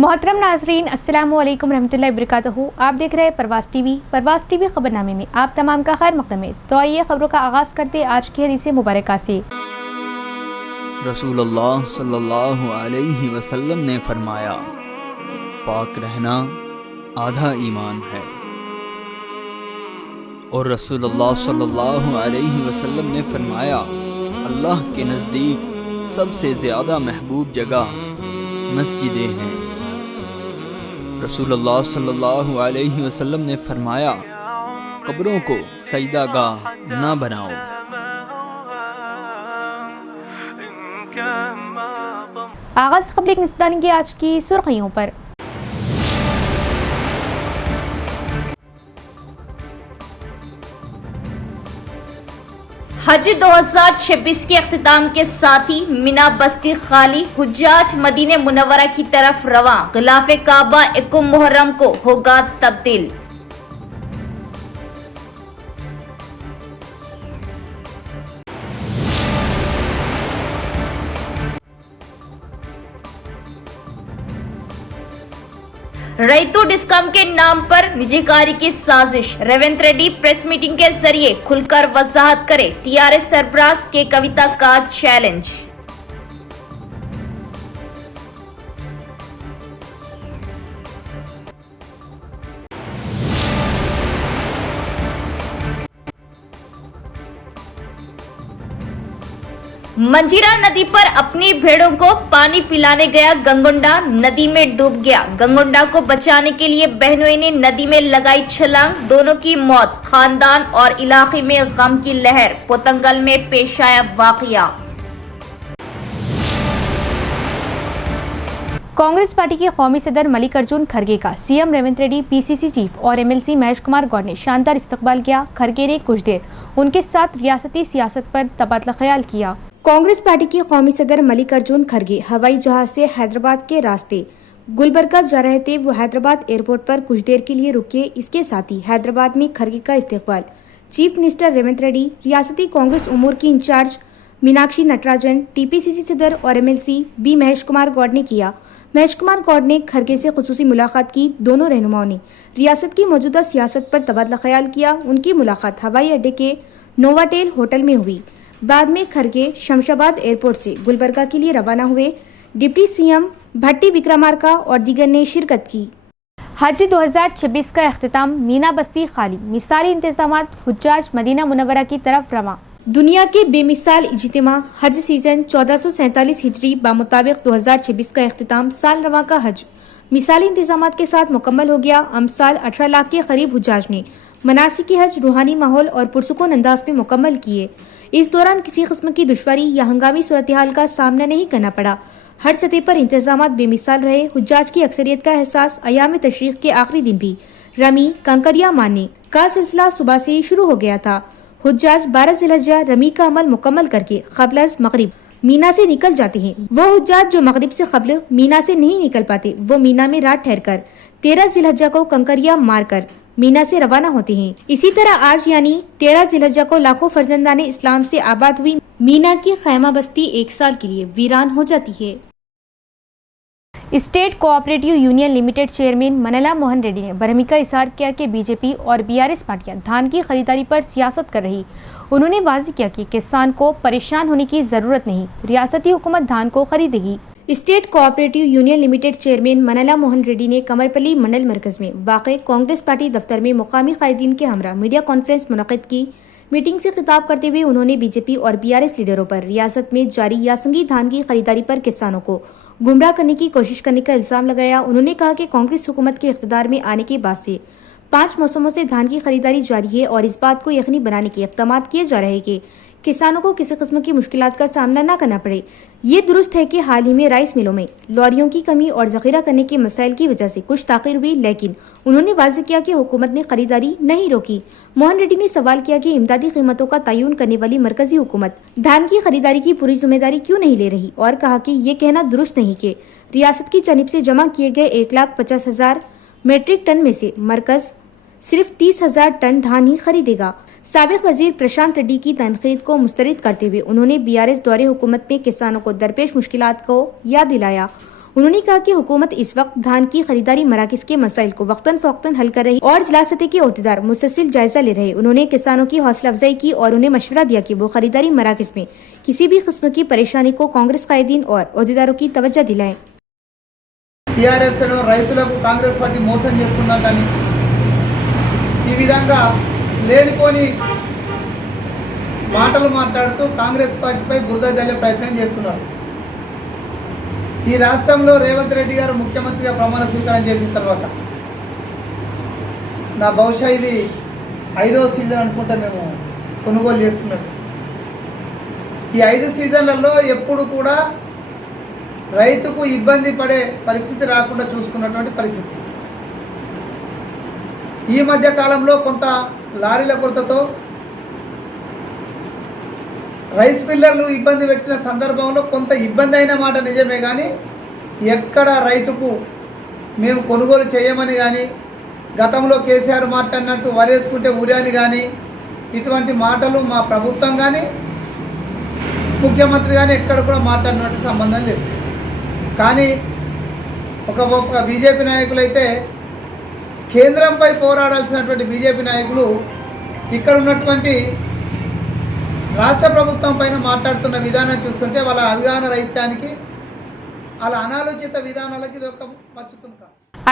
मोहतरम नाजरीन, अस्सलामु अलैकुम रहमतुल्लाहि वबरकातुहू। आप देख रहे हैं परवास टीवी खबरनामे में आप तमाम का खैर मक़दम है। तो आइए खबरों का आगाज़ करते आज की हदीस मुबारक से। रसूलुल्लाह सल्लल्लाहु अलैहि वसल्लम ने फरमाया, पाक रहना आधा ईमान है। और रसूलुल्लाह सल्लल्लाहु अलैहि वसल्लम ने फरमाया, अल्लाह के नज़दीक सबसे ज़्यादा महबूब जगह मस्जिदें हैं। रसूलुल्लाह सल्लल्लाहु अलैहि वसल्लम ने फरमाया, कब्रों को सजदागाह ना बनाओ। आगाज़ क़ब्ल निस्तानी की आज की सुर्खियों पर। हज 2026 के अख्तिताम के साथ ही मीना बस्ती खाली, हुज्जाज मदीने मुनव्वरा की तरफ रवां। गिलाफ काबा 1 मुहर्रम को होगा तब्दील। रैतू डिस्कम के नाम पर निजीकारी की साजिश। रेवंत रेड्डी प्रेस मीटिंग के जरिए खुलकर वजाहत करे। टीआरएस सरबराह के कविता का चैलेंज। मंजीरा नदी पर अपनी भेड़ों को पानी पिलाने गया गंगोंडा, नदी में डूब गया। गंगोंडा को बचाने के लिए बहनों ने नदी में लगाई छलांग, दोनों की मौत। खानदान और इलाके में गम की लहर। पोतंगल में पेश आया वाकया। कांग्रेस पार्टी के कौमी सदर मल्लिकार्जुन खड़गे का CM Revanth Reddy, PCC chief और एमएलसी महेश कुमार गौड़ ने शानदार इस्तकबाल किया। खड़गे ने कुछ देर उनके साथ रियासती सियासत पर तबादला ख्याल किया। कांग्रेस पार्टी के कौमी सदर मल्लिकार्जुन खड़गे हवाई जहाज से हैदराबाद के रास्ते गुलबर्गा जा रहे थे। वो हैदराबाद एयरपोर्ट पर कुछ देर के लिए रुके। इसके साथ ही हैदराबाद में खड़गे का इस्तकबाल चीफ मिनिस्टर रेवंत रेड्डी, रियासती कांग्रेस उमूर की इंचार्ज मीनाक्षी नटराजन, टीपीसीसी सदर और एमएलसी बी महेश कुमार गौड़ ने किया। महेश कुमार गौड़ ने खड़गे से खुसूसी मुलाकात की। दोनों रहनुमाओं ने रियासत की मौजूदा सियासत पर तबादला ख्याल किया। उनकी मुलाकात हवाई अड्डे के नोवाटेल होटल में हुई। बाद में खड़गे शमशाबाद एयरपोर्ट से गुलबर्गा के लिए रवाना हुए। डिप्टी सीएम भट्टी विक्रमार्का और दीगर ने शिरकत की। हज 2026 का अख्तिताम, मीना बस्ती खाली, मिसाली इंतजामात, हुज्जाज मदीना मुनव्वरा की तरफ रवां। दुनिया के बेमिसाल इज्तिमा हज सीजन 1447 हिजरी बामुताबिक 2026 का अख्तिताम साल रवा का हज मिसाली इंतजामात के साथ मुकम्मल हो गया। अमसाल 18 लाख के करीब हुज्जाज ने मनासिक हज रूहानी माहौल और पुरसुकून अंदाज में मुकम्मल किए। इस दौरान किसी किस्म की दुश्वारी या हंगामी सूरत हाल का सामना नहीं करना पड़ा। हर सतह पर इंतजामात बेमिसाल रहे। हुज्जाज की अक्सरियत का एहसास अयाम तशरीक के आखिरी दिन भी रमी कंकरिया मारने का सिलसिला सुबह से ही शुरू हो गया था। हुज्जाज 12 ज़िलहज्जा रमी का अमल मुकम्मल करके क़ब्ल मगरिब मीना से निकल जाते हैं। वो हुज्जाज जो मगरिब से क़ब्ल मीना से नहीं निकल पाते, वो मीना में रात ठहरकर 13 ज़िलहज्जा को कंकरिया मारकर मीना से रवाना होते हैं। इसी तरह आज यानी 13 ज़िलहज्जा को लाखों फर्जंदाने इस्लाम से आबाद हुई मीना की खैमा बस्ती 1 साल के लिए वीरान हो जाती है। State cooperative union limited chairman मनला मोहन रेड्डी ने भरमी का इजहार किया कि बीजेपी और बीआरएस पार्टियां धान की खरीदारी पर सियासत कर रही। उन्होंने वाज़ेह किया कि किसान को परेशान होने की जरूरत नहीं, रियासती हुकूमत धान को खरीदेगी। State cooperative union limited chairman मनला मोहन रेड्डी ने कमरपल्ली मंडल मरकज में वाक़े कांग्रेस पार्टी दफ्तर में मुकामी कायदीन के हमरा मीडिया कॉन्फ्रेंस मुनक़िद की। मीटिंग से खिताब करते हुए उन्होंने बीजेपी और बीआरएस लीडरों पर रियासत में जारी यासंगी धान की खरीदारी पर किसानों को गुमराह करने की कोशिश करने का इल्जाम लगाया। उन्होंने कहा कि कांग्रेस हुकूमत के इख्तिदार में आने के बाद से 5 मौसमों से धान की खरीदारी जारी है और इस बात को यकीनी बनाने के इक़दाम किए जा रहे हैं कि किसानों को किसी किस्म की मुश्किलात का सामना न करना पड़े। ये दुरुस्त है कि हाल ही में राइस मिलों में लॉरियों की कमी और जखीरा करने के मसाइल की वजह से कुछ ताख़ीर हुई, लेकिन उन्होंने वाज़ेह किया कि हुकूमत ने खरीदारी नहीं रोकी। मोहन रेड्डी ने सवाल किया कि इमदादी कीमतों का तयन करने वाली मरकजी हुकूमत धान की खरीदारी की पूरी जिम्मेदारी क्यों नहीं ले रही, और कहा कि ये कहना दुरुस्त नहीं कि रियासत की जानिब से जमा किए गए 1,50,000 मेट्रिक टन में से मरकज सिर्फ 30,000 टन धान ही खरीदेगा। साबिक वजीर प्रशांत रेड्डी की तनकीद को मुस्तरद करते हुए उन्होंने बीआरएस दौरे हुकूमत में किसानों को दरपेश मुश्किलात को याद दिलाया। उन्होंने कहा कि हुकूमत इस वक्त धान की खरीदारी मराकज के मसाइल को वक्तन फवक्तन हल कर रही और जिला सतह के ओहदेदार मुसलसिल जायजा ले रहे। उन्होंने किसानों की हौसला अफजाई की और उन्हें मशवरा दिया कि वो खरीदारी मराकज में किसी भी किस्म की परेशानी को कांग्रेस कायदीन और ओहदेदारों की तवज्जो दिलाएं। టీఆర్ఎస్ రైతులకు కాంగ్రెస్ పార్టీ మోసం చేస్తుందంటని ఈ విధంగా లేనిపోని మాటలు మాట్లాడుతూ కాంగ్రెస్ పార్టీపై బురద జల్లే ప్రయత్నం చేస్తున్నారు. ఈ రాష్ట్రంలో రేవంత్ రెడ్డి గారు ముఖ్యమంత్రిగా ప్రమాణ స్వీకారం చేసిన తర్వాత నా బహుశా ఇది 5వ సీజన్ అనుకుంటా మేము కొనుగోలు చేస్తున్నది. ఈ 5 సీజన్లలో ఎప్పుడు కూడా రైతుకు ఇబ్బంది పడే పరిస్థితి రాకుండా చూసుకున్నటువంటి పరిస్థితి. ఈ మధ్య కాలంలో కొంత లారీల కొరతతో రైస్ మిల్లర్లు ఇబ్బంది పెట్టిన సందర్భంలో కొంత ఇబ్బంది అయిన మాట నిజమే, కానీ ఎక్కడ రైతుకు మేము కొనుగోలు చేయమని కానీ గతంలో కేసీఆర్ మాట్లాడినట్టు వరేసుకుంటే ఊరని కానీ ఇటువంటి మాటలు మా ప్రభుత్వం కానీ ముఖ్యమంత్రి కానీ ఎక్కడ కూడా మాట్లాడినట్టు సంబంధం లేదు. కానీ ఒక బీజేపీ నాయకులు అయితే కేంద్రంపై పోరాడాల్సినటువంటి బీజేపీ నాయకులు ఇక్కడ ఉన్నటువంటి రాష్ట్ర ప్రభుత్వం పైన మాట్లాడుతున్న విధానం చూస్తుంటే వాళ్ళ అవగాహన రహిత్యానికి వాళ్ళ అనాలోచిత విధానాలకి ఇది ఒక మచ్చుతుంది.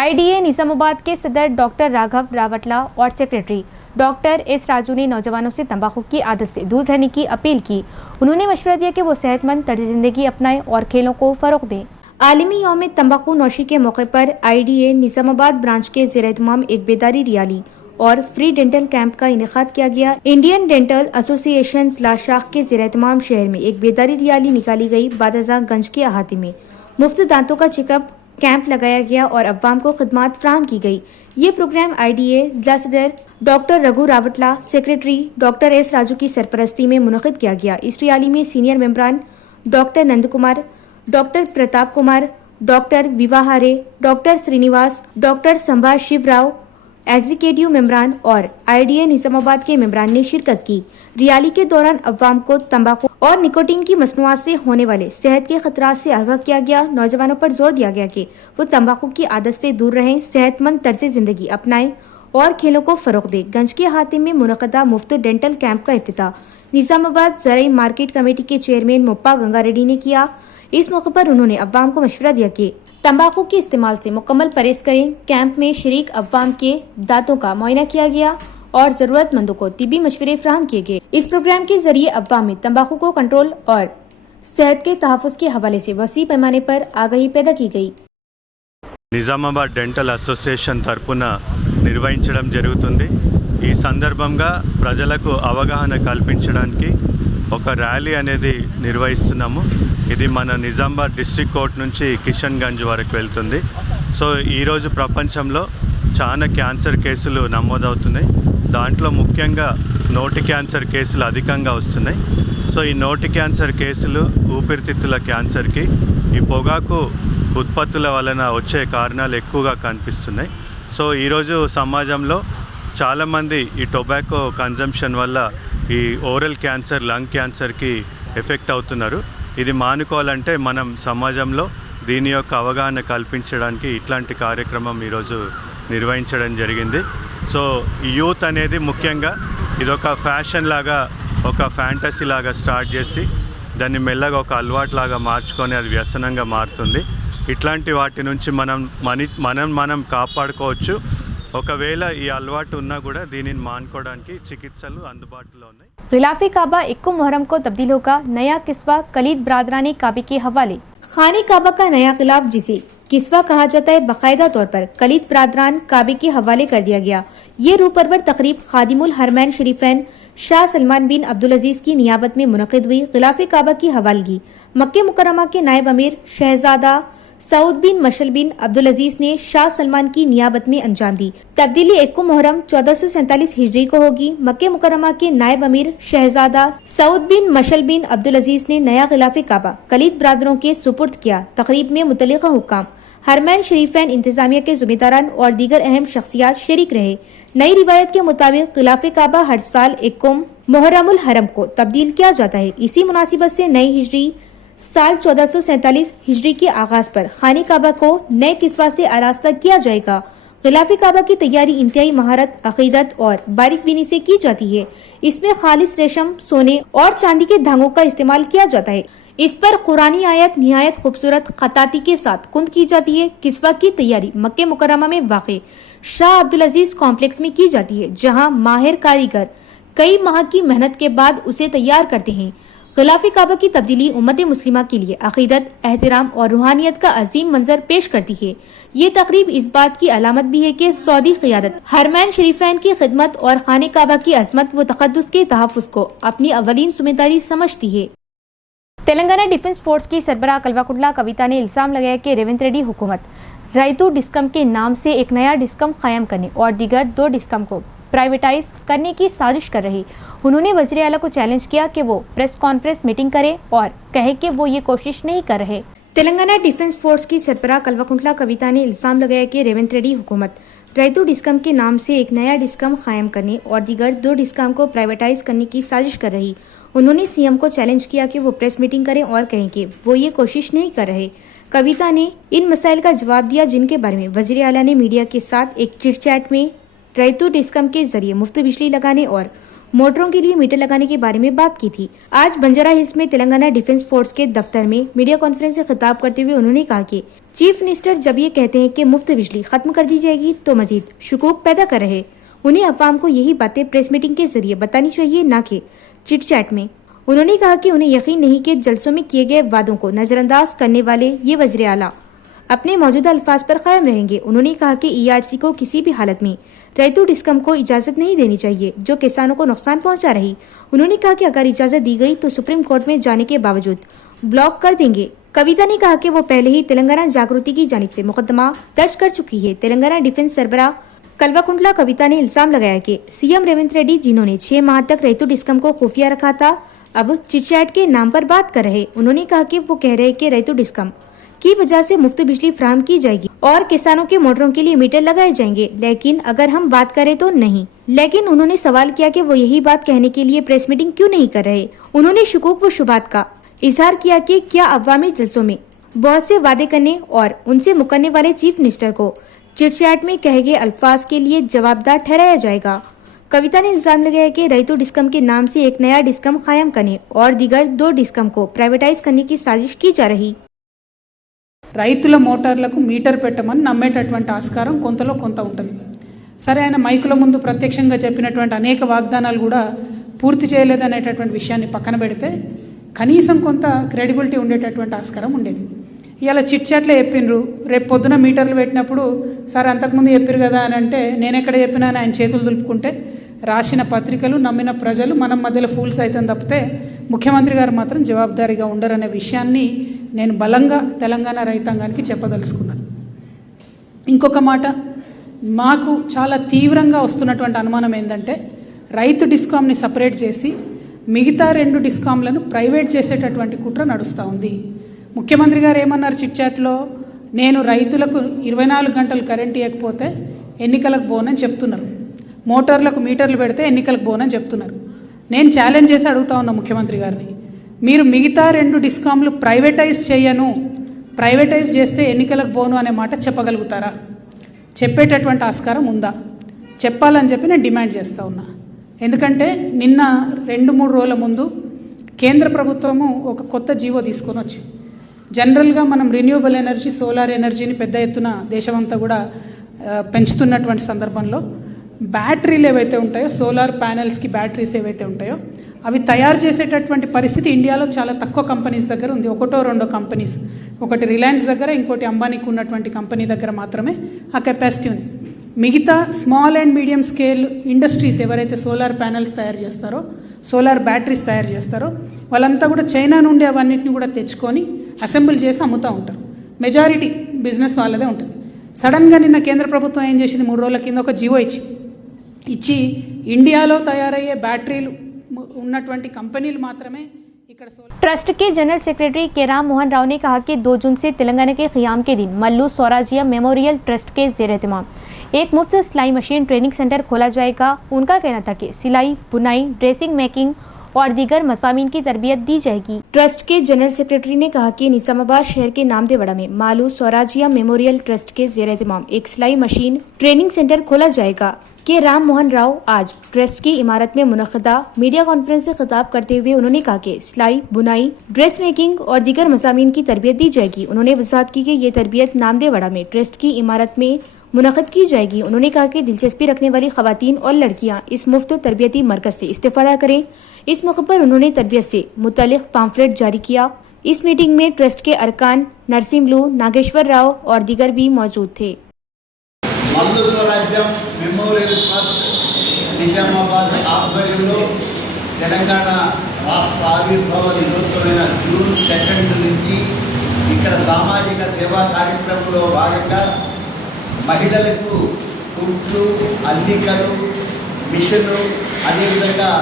आईडीए निजामाबाद के सदर डॉक्टर राघव रावटला और सेक्रेटरी डॉक्टर एस राजू ने नौजवानों से तंबाकू की आदत से दूर रहने की अपील की। उन्होंने मशवरा दिया कि वो सेहतमंद तर्ज जिंदगी अपनाएं और खेलों को फरोग दें। आलमी यौम तंबाकू नौशी के मौके पर आईडीए निजामाबाद ब्रांच के ज़ेर-ए-एहतमाम एक बेदारी रैली और फ्री डेंटल कैंप का इनेकाद किया गया। इंडियन डेंटल एसोसिएशन लाशाख के ज़ेर-ए-एहतमाम शहर में एक बेदारी रैली निकाली गई। बादशाह गंज के अहाते में मुफ्त दांतों का चेकअप कैंप लगाया गया और अवाम को खिदमात फ्राहम की गई। ये प्रोग्राम आईडीए जिला सदर doctor Raghu Rawtla, secretary doctor S Raju की सरपरस्ती में मुनक़िद किया गया। इस रैली में सीनियर मेंबरान doctor Nand Kumar, doctor Pratap Kumar, doctor Vivahare, doctor Srinivas, doctor Sambhash Shivrao, executive मेंबरान और आईडीए निजामाबाद के मेंबरान ने शिरकत की। रैली के दौरान अवाम को तंबाकू और निकोटीन की मसनूआत से होने वाले सेहत के खतरात से आगाह किया गया। नौजवानों पर जोर दिया गया कि वो तंबाकू की आदत से दूर रहें, सेहतमंद तर्ज जिंदगी अपनाएं और खेलों को फरोग दें। गंज के अहाते में मुनक़दा मुफ्त डेंटल कैंप का इफ्तिताह निजामाबाद ज़राई मार्केट कमेटी के चेयरमैन मुप्पा गंगा रेड्डी ने किया। इस मौके पर उन्होंने अवाम को मशवरा दिया कि तंबाकू के इस्तेमाल से मुकम्मल परहेज करें। कैंप में शरीक अवाम के दांतों का मुआयना किया गया और जरूरतमंदों को तिब्बी मशवरे फ्राहम किए गए। इस प्रोग्राम के जरिए अवाम में तंबाकू को कंट्रोल और सेहत के तहफ़्फ़ुज़ के हवाले से वसी पैमाने पर आगाही पैदा की गई। నిజామాబాద్ డెంటల్ అసోసియేషన్ తరపున నిర్వహించడం జరుగుతుంది. ఈ సందర్భంగా ప్రజలకు అవగాహన కల్పించడానికి ఒక ర్యాలీ అనేది నిర్వహిస్తున్నాము. ఇది మన నిజామాబాద్ డిస్ట్రిక్ట్ కోర్ట్ నుంచి కిషన్ గంజ్ వరకు వెళ్తుంది. సో ఈరోజు ప్రపంచంలో చాలా క్యాన్సర్ కేసులు నమోదవుతున్నాయి. దాంట్లో ముఖ్యంగా నోటి క్యాన్సర్ కేసులు అధికంగా వస్తున్నాయి. సో ఈ నోటి క్యాన్సర్ కేసులు ఊపిరితిత్తుల క్యాన్సర్కి ఈ పొగాకు ఉత్పత్తుల వలన వచ్చే కారణాలు ఎక్కువగా కనిపిస్తున్నాయి. సో ఈరోజు సమాజంలో చాలామంది ఈ టొబాకో కన్జంప్షన్ వల్ల ఈ ఓరల్ క్యాన్సర్, లంగ్ క్యాన్సర్కి ఎఫెక్ట్ అవుతున్నారు. ఇది మానుకోవాలంటే మనం సమాజంలో దీని యొక్క అవగాహన కల్పించడానికి ఇట్లాంటి కార్యక్రమం ఈరోజు నిర్వహించడం జరిగింది. సో యూత్ అనేది ముఖ్యంగా ఇదొక ఫ్యాషన్ లాగా, ఒక ఫ్యాంటసీ లాగా స్టార్ట్ చేసి దాన్ని మెల్లగా ఒక అలవాటు లాగా మార్చుకొని అది వ్యసనంగా మారుతుంది. ఇట్లాంటి వాటి నుంచి మనం కాపాడుకోవచ్చు. ఒకవేళ ఈ అలవాటు ఉన్నా కూడా దీనిని మానుకోవడానికి చికిత్సలు అందుబాటులో ఉన్నాయి. गिलाफी काबा इक्को मुहर्रम को तब्दील होगा। नया किस्वा कलीद बरादरानी काबे के हवाले। खाने काबा का नया खिलाफ जिसे किस्वा कहा जाता है बाकायदा तौर पर कलीद बरादरान काबे के हवाले कर दिया गया। ये रूपरवर तकरीब खादिमुल हरमैन शरीफैन शाह सलमान बिन अब्दुल अजीज की नियाबत में मुनक़िद हुई। गिलाफी काबा की हवालगी मक्के मुकर्रमा के नायब अमीर शहजादा सऊद बिन मशल बिन अब्दुल अजीज ने शाह सलमान की नियाबत में अंजाम दी। तब्दीली 1 मुहर्रम 1447 हिजरी को होगी। मक्के मुकर्रमा के नायब अमीर शहजादा सऊद बिन मशल बिन अब्दुल अजीज ने नया गिलाफी काबा कलीद बरादरों के सुपुर्द किया। तकरीब में मुतल्लिका हुक्काम, हरमैन शरीफैन, इंतजामिया के ज़िम्मेदारान और दीगर अहम शख्सियात शरीक रहे। नई रिवायत के मुताबिक गिलाफी काबा हर साल 1 मुहर्रमुल हरम को तब्दील किया जाता है। इसी मुनासिबत से नई हिजरी साल 1447 हिजरी के आगाज पर खाने काबा को नए किस्वा से आरास्ता किया जाएगा। गिलाफ काबा की तैयारी इंतहाई महारत, अकीदत और बारीक बीनी से की जाती है। इसमें खालिस रेशम, सोने और चांदी के धागों का इस्तेमाल किया जाता है। इस पर कुरानी आयत निहायत खूबसूरत खताती के साथ कुंद की जाती है। किस्वा की तैयारी मक्के मुकर्रमा में वाक़े शाह अब्दुल अजीज कॉम्प्लेक्स में की जाती है, जहां माहिर कारीगर कई माह की मेहनत के बाद उसे तैयार करते हैं। गिलाफ काबा की तब्दीली उम्मत मुस्लिमा के लिए अकीदत, एहतराम और रूहानियत का अजीम मंजर पेश करती है। ये तकरीब इस बात की अलामत भी है कि सऊदी क़ियादत हरमैन शरीफैन की खिदमत और खाने काबा की अजमत व तक़द्दुस के तहफ़्फ़ुज़ को अपनी अवलीन जिम्मेदारी समझती है। तेलंगाना डिफेंस फोर्स की सरबराह कल्वाकुंटला कविता ने इल्ज़ाम लगाया कि रेवंत रेड्डी हुकूमत रैतू डिस्कम के नाम से एक नया डिस्कम कायम करने और दीगर 2 डिस्कम को प्राइवेटाइज करने की साजिश कर रही। उन्होंने वज़ीर आला को चैलेंज किया कि वो प्रेस कॉन्फ्रेंस मीटिंग करें और कहे कि वो ये कोशिश नहीं कर रहे। तेलंगाना डिफेंस फोर्स की सरबराह कल्वाकुंटला कविता ने इल्ज़ाम लगाया कि रेवंत रेड्डी हुकूमत रैतू डिस्कम के नाम से एक नया डिस्कम कायम करने और दीगर 2 डिस्कम को प्राइवेटाइज करने की साजिश कर रही। उन्होंने सीएम को चैलेंज किया कि वो प्रेस मीटिंग करें और कहें कि वो ये कोशिश नहीं कर रहे। कविता ने इन मसाइल का जवाब दिया जिनके बारे में वज़ीर आला ने मीडिया के साथ एक चिट चैट में रैतू डिस्कम के जरिए मुफ्त बिजली लगाने और मोटरों के लिए मीटर लगाने के बारे में बात की थी। आज बंजारा हिल्स में तेलंगाना डिफेंस फोर्स के दफ्तर में मीडिया कॉन्फ्रेंस से खिताब करते हुए उन्होंने कहा कि चीफ मिनिस्टर जब ये कहते हैं कि मुफ्त बिजली खत्म कर दी जाएगी तो मजीद शुकूक पैदा कर रहे। उन्हें अवाम को यही बातें प्रेस मीटिंग के जरिए बतानी चाहिए, न कि चिट चैट में। उन्होंने कहा कि उन्हें यकीन नहीं कि जलसों में किए गए वादों को नजरअंदाज करने वाले ये वज़ीर आला अपने मौजूदा अल्फाज पर कायम रहेंगे। उन्होंने कहा कि ईआरसी को किसी भी हालत में रैतू डिस्कम को इजाजत नहीं देनी चाहिए जो किसानों को नुकसान पहुंचा रही। उन्होंने कहा कि अगर इजाजत दी गई तो सुप्रीम कोर्ट में जाने के बावजूद ब्लॉक कर देंगे। कविता ने कहा कि वो पहले ही तेलंगाना जागृति की जानिब से मुकदमा दर्ज कर चुकी है। तेलंगाना डिफेंस सरबराह कल्वाकुंटला कविता ने इल्जाम लगाया कि सीएम रेवंत रेड्डी जिन्होंने 6 माह तक रैतू डिस्कम को खुफिया रखा था, अब चिटचैट के नाम पर बात कर रहे। उन्होंने कहा कि वो कह रहे कि रैतू डिस्कम की वजह से मुफ्त बिजली फराहम की जाएगी और किसानों के मोटरों के लिए मीटर लगाए जाएंगे, लेकिन अगर हम बात करें तो नहीं। लेकिन उन्होंने सवाल किया कि वो यही बात कहने के लिए प्रेस मीटिंग क्यों नहीं कर रहे। उन्होंने शुकूक व शुबात का इजहार किया कि क्या अवामी जलसों में बहुत से वादे करने और उनसे मुकरने वाले चीफ मिनिस्टर को चिटचैट में कहे गए अल्फाज के लिए जवाबदार ठहराया जाएगा। कविता ने इल्जाम लगाया कि रैतू डिस्कम के नाम से एक नया डिस्कम कायम करने और दीगर 2 डिस्कम को प्राइवेटाइज करने की साजिश की जा रही। రైతుల మోటార్లకు మీటర్ పెట్టమని నమ్మేటటువంటి ఆస్కారం కొంతలో కొంత ఉంటుంది. సరే, ఆయన మైకుల ముందు ప్రత్యక్షంగా చెప్పినటువంటి అనేక వాగ్దానాలు కూడా పూర్తి చేయలేదనేటటువంటి విషయాన్ని పక్కన పెడితే కనీసం కొంత క్రెడిబిలిటీ ఉండేటటువంటి ఆస్కారం ఉండేది. ఇవాళ చిట్ చాట్లో చెప్పిండ్రు, రేపు పొద్దున మీటర్లు పెట్టినప్పుడు సార్ అంతకుముందు చెప్పారు కదా అని అంటే నేను ఎక్కడ చెప్పినా ఆయన చేతులు దులుపుకుంటే రాసిన పత్రికలు నమ్మిన ప్రజలు మనం మధ్యలో ఫూల్స్ అవుతాం తప్పితే ముఖ్యమంత్రి గారు మాత్రం జవాబుదారీగా ఉండరనే విషయాన్ని నేను బలంగా తెలంగాణ రైతాంగానికి చెప్పదలుచుకున్నాను. ఇంకొక మాట, మాకు చాలా తీవ్రంగా వస్తున్నటువంటి అనుమానం ఏంటంటే రైతు డిస్కామ్ని సపరేట్ చేసి మిగతా 2 డిస్కామ్లను ప్రైవేట్ చేసేటటువంటి కుట్ర నడుస్తూ ఉంది. ముఖ్యమంత్రి గారు ఏమన్నారు చిట్చాట్లో, నేను రైతులకు 24 గంటలు కరెంట్ ఇవ్వకపోతే ఎన్నికలకు పోనని చెప్తున్నారు, మోటార్లకు మీటర్లు పెడితే ఎన్నికలకు పోనని చెప్తున్నారు. నేను ఛాలెంజ్ చేసి అడుగుతా ఉన్నా ముఖ్యమంత్రి గారిని, మీరు మిగతా 2 డిస్కామ్లు ప్రైవేటైజ్ చేయను, ప్రైవేటైజ్ చేస్తే ఎన్నికలకు పోను అనే మాట చెప్పగలుగుతారా? చెప్పేటటువంటి ఆస్కారం ఉందా? చెప్పాలని చెప్పి నేను డిమాండ్ చేస్తూ ఉన్నా. ఎందుకంటే నిన్న 2-3 రోజుల ముందు కేంద్ర ప్రభుత్వము ఒక కొత్త జీవో తీసుకొని వచ్చి, జనరల్గా మనం రిన్యూవబుల్ ఎనర్జీ, సోలార్ ఎనర్జీని పెద్ద ఎత్తున దేశమంతా కూడా పెంచుతున్నటువంటి సందర్భంలో బ్యాటరీలు ఏవైతే ఉంటాయో, సోలార్ ప్యానెల్స్కి బ్యాటరీస్ ఏవైతే ఉంటాయో అవి తయారు చేసేటటువంటి పరిస్థితి ఇండియాలో చాలా తక్కువ కంపెనీస్ దగ్గర ఉంది. 1-2 కంపెనీస్, ఒకటి రిలయన్స్ దగ్గర, ఇంకోటి అంబానీకి ఉన్నటువంటి కంపెనీ దగ్గర మాత్రమే ఆ కెపాసిటీ ఉంది. మిగతా small and medium scale industries ఎవరైతే సోలార్ ప్యానెల్స్ తయారు చేస్తారో, సోలార్ బ్యాటరీస్ తయారు చేస్తారో వాళ్ళంతా కూడా చైనా నుండి అవన్నిటిని కూడా తెచ్చుకొని అసెంబుల్ చేసి అమ్ముతూ ఉంటారు. మెజారిటీ బిజినెస్ వాళ్ళదే ఉంటుంది. సడన్గా నిన్న కేంద్ర ప్రభుత్వం ఏం చేసింది, 3 రోజుల కింద ఒక జీవో ఇచ్చి ఇండియాలో తయారయ్యే బ్యాటరీలు ఉన్నటువంటి కంపెనీలు మాత్రమే ఇక్కడ. ट्रस्ट के जनरल सेक्रेटरी के राम मोहन राव ने कहा कि 2 जून से तेलंगाना के क़याम के दिन मल्लू स्वराजिया मेमोरियल ट्रस्ट के ज़ेर-ए-एहतमाम एक मुफ्त सिलाई मशीन ट्रेनिंग सेंटर खोला जाएगा। उनका कहना था कि सिलाई, बुनाई, ड्रेसिंग मेकिंग और दीगर मसामीन की तरबियत दी जाएगी। ट्रस्ट के जनरल सेक्रेटरी ने कहा कि निजामाबाद शहर के नामदेवड़ा में मालू स्वराजिया मेमोरियल ट्रस्ट के ज़ेर एहतमाम एक सिलाई मशीन ट्रेनिंग सेंटर खोला जाएगा। के राम मोहन राव आज ट्रस्ट की इमारत में मुनक़दा मीडिया कॉन्फ्रेंस से खिताब करते हुए उन्होंने कहा कि सिलाई, बुनाई, ड्रेस मेकिंग और दीगर मसामीन की तरबियत दी जाएगी। उन्होंने वज़ाहत की कि ये तरबियत नामदेवड़ा में ट्रस्ट की इमारत में मुनक़द की जाएगी। उन्होंने कहा कि दिलचस्पी रखने वाली ख़वातीन और लड़कियां इस मुफ्त तरबियती मरकज़ से इस्तेफ़ादा करें। इस मौके पर उन्होंने तरबियत से मुतल्लिक़ पाम्फलेट जारी किया। इस मीटिंग में ट्रस्ट के अरकान नरसिम्लू, नागेश्वर राव और दीगर भी मौजूद थे। మల్లు స్వరాజ్యం మెమోరియల్ ట్రస్ట్ నిజామాబాద్ ఆధ్వర్యంలో తెలంగాణ రాష్ట్ర ఆవిర్భావ దినోత్సవమైన జూన్ 2 నుంచి ఇక్కడ సామాజిక సేవా కార్యక్రమంలో భాగంగా మహిళలకు కుట్లు, అల్లికలు, మిషన్లు, అదేవిధంగా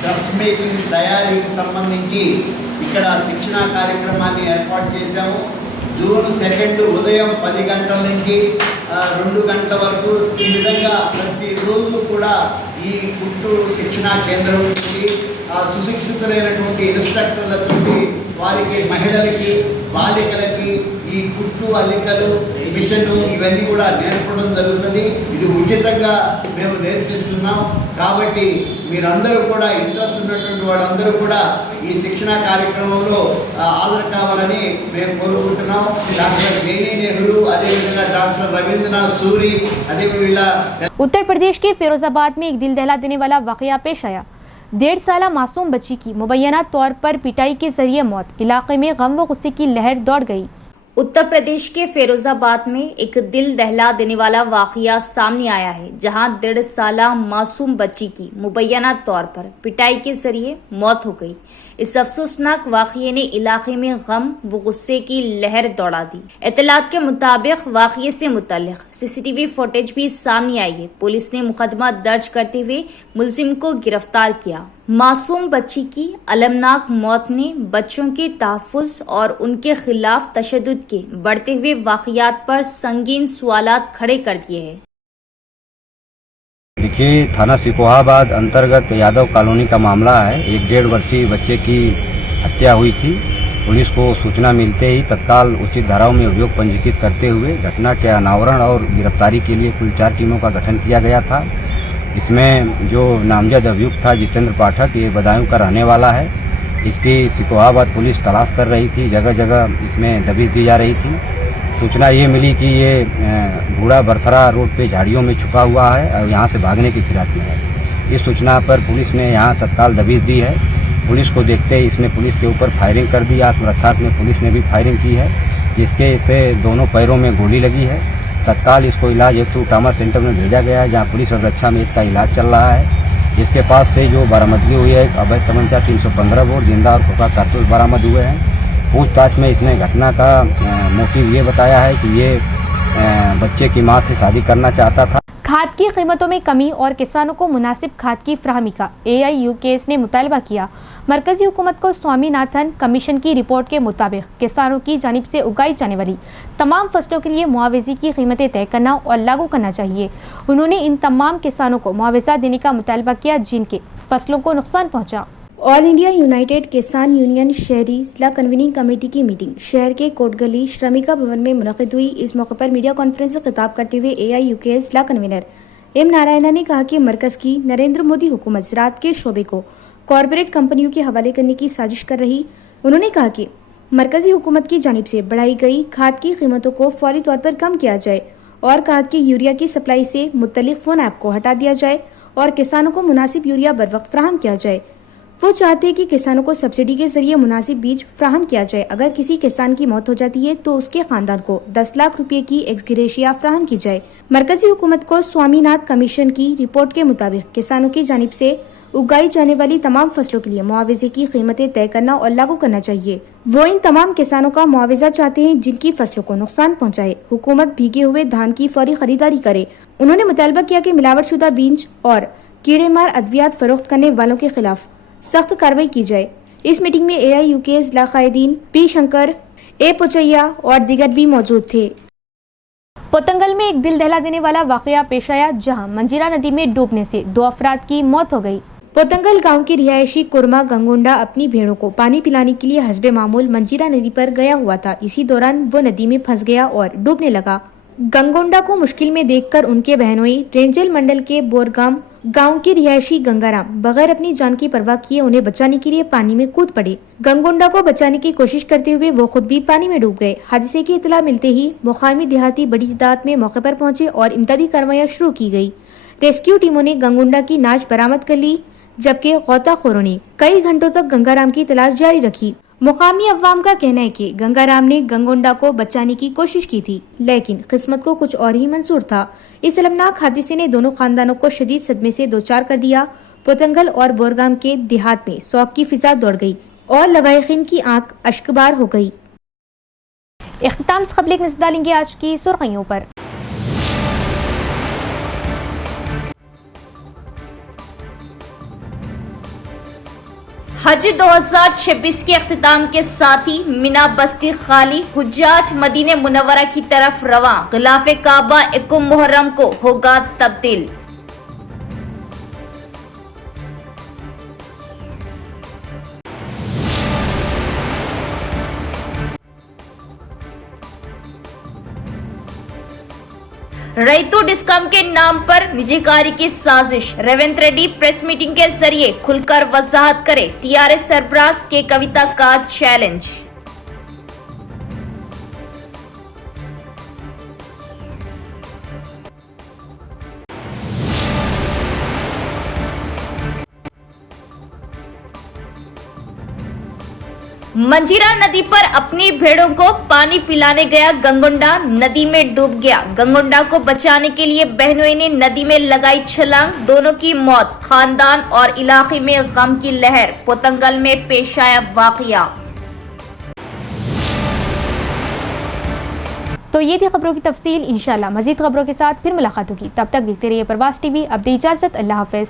డ్రెస్ మేకింగ్ తయారీకి సంబంధించి ఇక్కడ శిక్షణా కార్యక్రమాన్ని ఏర్పాటు చేశాము. జూన్ 2 ఉదయం 10 గంటల నుంచి 2 గంటల వరకు ఈ విధంగా ప్రతిరోజు కూడా ఈ కుట్టు శిక్షణా కేంద్రం నుంచి సుశిక్షితులైనటువంటి ఇన్స్ట్రక్టర్లతో వారికి మహిళలకి, బాలికలకి ఈ కుట్టు, అల్లికలు, మిషన్ ఇవన్నీ కూడా నేర్పడం జరుగుతుంది. ఇది ఉచితంగా మేము నేర్పిస్తున్నాం. కాబట్టి మీరందరూ కూడా ఇంట్రెస్ట్ ఉన్నటువంటి వాళ్ళందరూ కూడా ఈ శిక్షణ కార్యక్రమంలో హాజరు కావాలని మేము కోరుకుంటున్నాం. డాక్టర్ జైనీ నెహ్రూ, అదేవిధంగా డాక్టర్ రవీంద్రనాథ్ सूरी, अదే వీళ్ళ उत्तर प्रदेश के फिरोजाबाद में एक दिल दहला देने वाला वाकया पेश आया। 1.5 साला मासूम बच्ची की मुबैना तौर पर पिटाई के जरिए मौत। इलाके में गम व गुस्से की लहर दौड़ गई। उत्तर प्रदेश के फिरोजाबाद में एक दिल दहला देने वाला वाकया सामने आया है, जहां 1.5 साला मासूम बच्ची की मुबैना तौर पर पिटाई के जरिए मौत हो गई। इस अफसोसनाक वाकये ने इलाके में गम व गुस्से की लहर दौड़ा दी। इत्तलात के मुताबिक वाकये से मुतल्लिक सीसीटीवी फुटेज भी सामने आई है। पुलिस ने मुकदमा दर्ज करते हुए मुलजिम को गिरफ्तार किया। मासूम बच्ची की अलमनाक मौत ने बच्चों के तहफ़्फ़ुज़ और उनके खिलाफ तशद्दुद के बढ़ते हुए वाक़यात पर संगीन सवालात खड़े कर दिए हैं। देखिए, थाना सिकोहाबाद अंतर्गत यादव कॉलोनी का मामला है। एक 1.5 वर्षीय बच्चे की हत्या हुई थी। पुलिस को सूचना मिलते ही तत्काल उचित धाराओं में अभियोग पंजीकृत करते हुए घटना के अनावरण और गिरफ्तारी के लिए कुल 4 टीमों का गठन किया गया था। इसमें जो नामजद अभियुक्त था जितेंद्र पाठक, ये बदायूं का रहने वाला है। इसकी सिकोहाबाद पुलिस तलाश कर रही थी, जगह जगह इसमें दबिश दी जा रही थी। सूचना ये मिली कि ये बूढ़ा बरथरा रोड पे झाड़ियों में छुपा हुआ है और यहाँ से भागने की फिराक में है। इस सूचना पर पुलिस ने यहाँ तत्काल दबिश दी है। पुलिस को देखते ही इसने पुलिस के ऊपर फायरिंग कर दी। आत्मरक्षा में पुलिस ने भी फायरिंग की है, जिसके इससे दोनों पैरों में गोली लगी है। तत्काल इसको इलाज हेतु ट्रामा सेंटर में भेजा गया है, जहाँ पुलिस अभिरक्षा में इसका इलाज चल रहा है। इसके पास से जो बरामदगी हुई है, एक अवैध तमंचा 315 बोर, जिंदा और खोखा कारतूस बरामद हुए हैं। पूछताछ में इसने घटना का मोटिव ये बताया है कि ये बच्चे की मां से शादी करना चाहता था। खाद की कीमतों में कमी और किसानों को मुनासिब खाद की फ्राहमी का AIUKS ने मुतालबा किया। मरकजी हुकूमत को स्वामीनाथन कमीशन की रिपोर्ट के मुताबिक किसानों की जानिब से उगाई जाने वाली तमाम फसलों के लिए मुआवजे की कीमतें तय करना और लागू करना चाहिए। उन्होंने इन तमाम किसानों को मुआवजा देने का मुतालबा किया जिनके फसलों को नुकसान पहुँचा। ऑल इंडिया यूनाइटेड किसान यूनियन शहरी जिला कन्वीनिंग कमेटी की मीटिंग शहर के कोटगली श्रमिका भवन में मुनक़िद हुई। इस मौके पर मीडिया कॉन्फ्रेंस से खिताब करते हुए AIUKS जिला कन्वीनर M नारायणा ने कहा कि मरकज की नरेंद्र मोदी हुकूमत ज़राअत के शोबे को कॉरपोरेट कंपनियों के हवाले करने की साजिश कर रही। उन्होंने कहा कि मरकजी हुकूमत की जानिब से बढ़ाई गई खाद की कीमतों को फौरी तौर पर कम किया जाए और कहा कि यूरिया की सप्लाई से मुतल्लिक फ़ोन ऐप को हटा दिया जाए और किसानों को मुनासिब यूरिया बर वक्त फ्राहम किया जाए। वो चाहते हैं कि किसानों को सब्सिडी के जरिए मुनासिब बीज फ्राहम किया जाए। अगर किसी किसान की मौत हो जाती है तो उसके खानदान को 10 लाख रुपए की एक्सग्रेशिया फ्राहम की जाए। मरकजी हुकूमत को स्वामीनाथ कमीशन की रिपोर्ट के मुताबिक किसानों की जानिब से उगाई जाने वाली तमाम फसलों के लिए मुआवजे की कीमतें तय करना और लागू करना चाहिए। वो इन तमाम किसानों का मुआवजा चाहते हैं जिनकी फसलों को नुकसान पहुँचाए। हुकूमत भीगे हुए धान की फौरी खरीदारी करे। उन्होंने मुतालबा किया कि मिलावटशुदा बीज और कीड़े मार अद्वियात फरोख्त करने वालों के खिलाफ सख्त कार्रवाई की जाए। इस मीटिंग में AIUKS जिला कायदीन P शंकर, A पुचैया और दीगर भी मौजूद थे। पोतंगल में एक दिल दहला देने वाला वाकया पेश आया, जहां मंजीरा नदी में डूबने से 2 अफराद की मौत हो गई। पोतंगल गांव के रिहायशी कुरमा गंगोंडा अपनी भेड़ों को पानी पिलाने के लिए हस्बे मामूल मंजीरा नदी पर गया हुआ था। इसी दौरान वो नदी में फंस गया और डूबने लगा। गंगोंडा को मुश्किल में देखकर उनके बहनोई रेंजल मंडल के बोरगाम गांव के रिहायशी गंगाराम बगैर अपनी जान की परवाह किए उन्हें बचाने के लिए पानी में कूद पड़े। गंगोंडा को बचाने की कोशिश करते हुए वो खुद भी पानी में डूब गए। हादसे की इतला मिलते ही मुकामी देहाती बड़ी तादाद में मौके पर पहुंचे और इमदादी कार्रवाई शुरू की गई। रेस्क्यू टीमों ने गंगोंडा की नाच बरामद कर ली, जबकि गौताखोरों ने कई घंटों तक गंगाराम की तलाश जारी रखी। मुकामी अवाम का कहना है कि गंगाराम ने गंगोंडा को बचाने की कोशिश की थी, लेकिन किस्मत को कुछ और ही मंजूर था। इस अलमनाक हादसे ने दोनों खानदानों को शदीद सदमे से दो चार कर दिया। पोतंगल और बोरगाम के देहात में शौक की फिजा दौड़ गई और लवाहिकीन की आंख अश्कबार हो गई। इख्तिताम से कबल एक नज़र डालेंगे आज की सुर्खियों पर। हज 2026 के अख्तिताम के साथ ही मिना बस्ती खाली, हुज्जाज मदीने मुनव्वरा की तरफ रवां। गिलाफ काबा 1 मुहर्रम को होगा तब्दील। रैतू डिस्कम के नाम पर निजीकारी की साजिश। रेवंत रेड्डी प्रेस मीटिंग के जरिए खुलकर वजाहत करे। टीआरएस सरबराह के कविता का चैलेंज। मंजीरा नदी पर अपनी भेड़ों को पानी पिलाने गया गंगोंडा, नदी में डूब गया। गंगोंडा को बचाने के लिए बहनों ने नदी में लगाई छलांग, दोनों की मौत। खानदान और इलाके में गम की लहर। पोतंगल में पेश आया वाकया। तो ये थी खबरों की तफसील। इंशाल्लाह मजीद खबरों के साथ फिर मुलाकात होगी। तब तक देखते रहिए प्रवास टीवी। अब दी इजाजत। अल्लाह हाफिज।